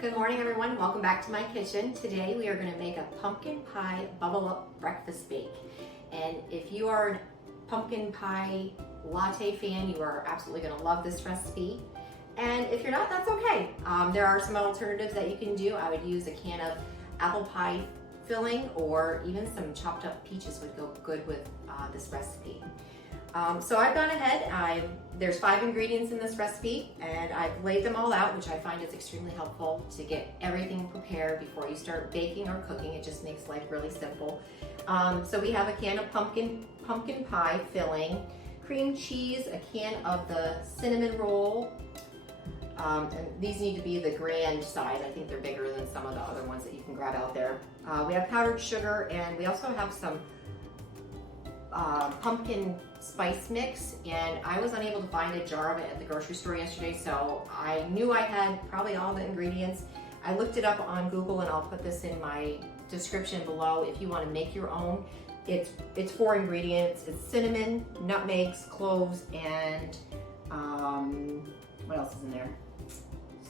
Good morning, everyone. Welcome back to my kitchen. Today we are going to make a pumpkin pie bubble up breakfast bake. And if you are a pumpkin pie latte fan, you are absolutely going to love this recipe. And if you're not, that's okay. There are some alternatives that you can do. I would use a can of apple pie filling, or even some chopped up peaches would go good with this recipe. So I've gone ahead, there's 5 ingredients in this recipe, and I've laid them all out, which I find is extremely helpful to get everything prepared before you start baking or cooking. It just makes life really simple. So we have a can of pumpkin pie filling, cream cheese, a can of the cinnamon roll, and these need to be the grand size. I think they're bigger than some of the other ones that you can grab out there. We have powdered sugar, and we also have some pumpkin spice mix, and I was unable to find a jar of it at the grocery store yesterday, so I knew I had probably all the ingredients. I looked it up on Google, and I'll put this in my description below if you want to make your own. It's 4 ingredients. It's cinnamon, nutmegs, cloves, and what else is in there?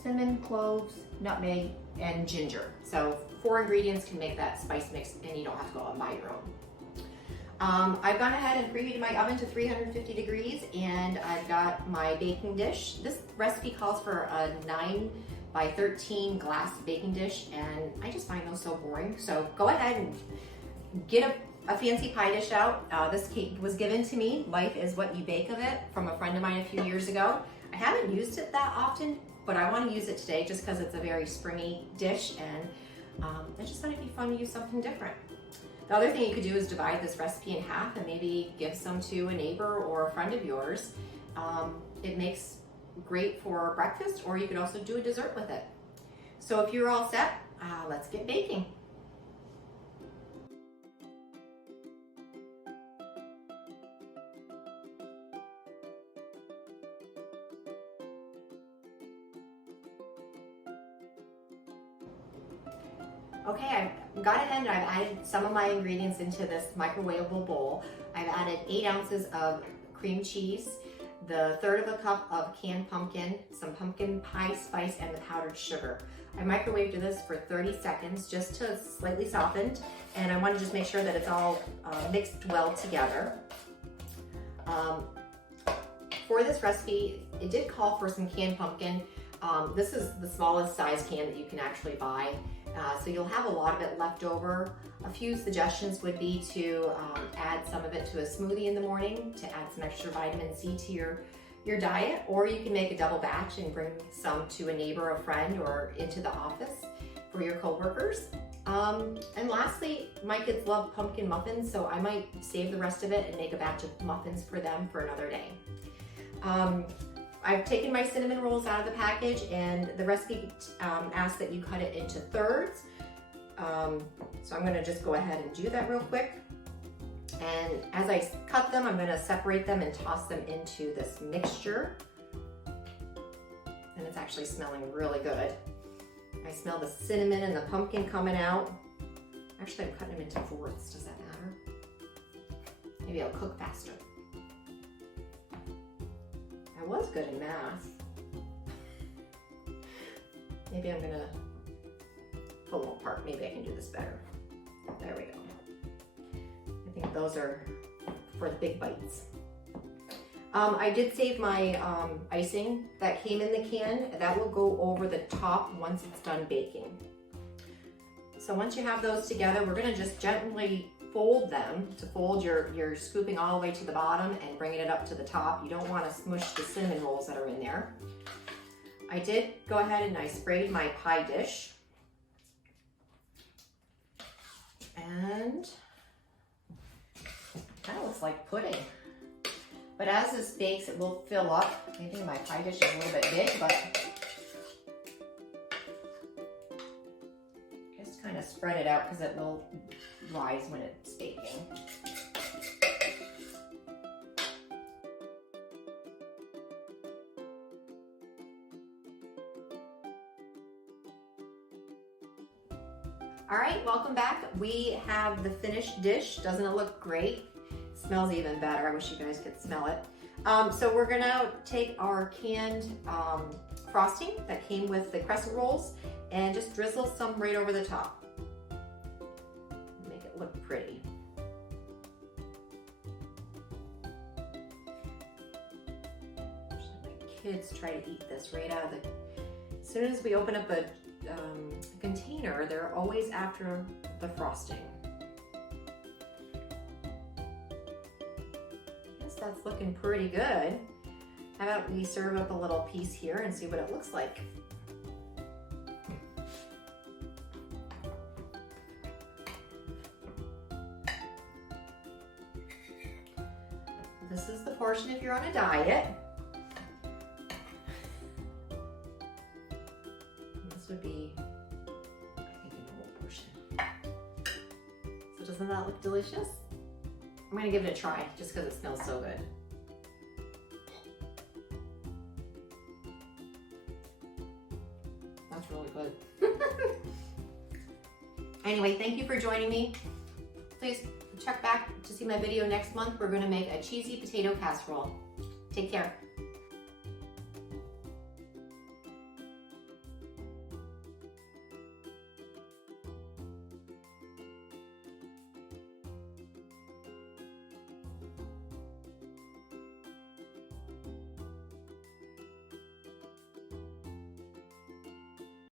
Cinnamon, cloves, nutmeg, and ginger. So 4 ingredients can make that spice mix, and you don't have to go out and buy your own. I've gone ahead and preheated my oven to 350 degrees, and I've got my baking dish. This recipe calls for a 9 by 13 glass baking dish, and I just find those so boring. So go ahead and get a fancy pie dish out. This cake was given to me, Life is What You Bake of It, from a friend of mine a few years ago. I haven't used it that often, but I want to use it today just because it's a very springy dish, and I just thought it'd be fun to use something different. The other thing you could do is divide this recipe in half and maybe give some to a neighbor or a friend of yours. It makes great for breakfast, or you could also do a dessert with it. So if you're all set, let's get baking. Okay, I've gone ahead and I've added some of my ingredients into this microwavable bowl. I've added 8 ounces of cream cheese, the 1/3 of a cup of canned pumpkin, some pumpkin pie spice, and the powdered sugar. I microwaved this for 30 seconds just to slightly soften, and I want to just make sure that it's all mixed well together. For this recipe, it did call for some canned pumpkin. This is the smallest size can that you can actually buy. So you'll have a lot of it left over. A few suggestions would be to add some of it to a smoothie in the morning to add some extra vitamin C to your diet, or you can make a double batch and bring some to a neighbor, a friend, or into the office for your coworkers. And lastly, my kids love pumpkin muffins, so I might save the rest of it and make a batch of muffins for them for another day. I've taken my cinnamon rolls out of the package, and the recipe asks that you cut it into thirds. So I'm gonna just go ahead and do that real quick. And as I cut them, I'm gonna separate them and toss them into this mixture. And it's actually smelling really good. I smell the cinnamon and the pumpkin coming out. Actually, I'm cutting them into 4ths. Does that matter? Maybe I'll cook faster. I was good in math. Maybe I'm gonna pull them apart. Maybe I can do this better. There we go. I think those are for the big bites. I did save my icing that came in the can. That will go over the top once it's done baking. So once you have those together, we're gonna just gently fold them. To fold, you're scooping all the way to the bottom and bringing it up to the top. You don't want to smush the cinnamon rolls that are in there. I did go ahead and I sprayed my pie dish. And that looks like pudding. But as this bakes, it will fill up. I think my pie dish is a little bit big, but just kind of spread it out because it will rise when it's baking. All right, welcome back. We have the finished dish. Doesn't it look great? It smells even better. I wish you guys could smell it. So we're gonna take our canned frosting that came with the crescent rolls and just drizzle some right over the top. Make it look pretty. My kids try to eat this right out of the, as soon as we open up a container, they're always after the frosting. I guess that's looking pretty good. How about we serve up a little piece here and see what it looks like. This is the portion if you're on a diet. This would be, I think, a whole portion. So doesn't that look delicious? I'm gonna give it a try just because it smells so good. That's really good. Anyway, thank you for joining me. Please check back to see my video next month. We're gonna make a cheesy potato casserole. Take care.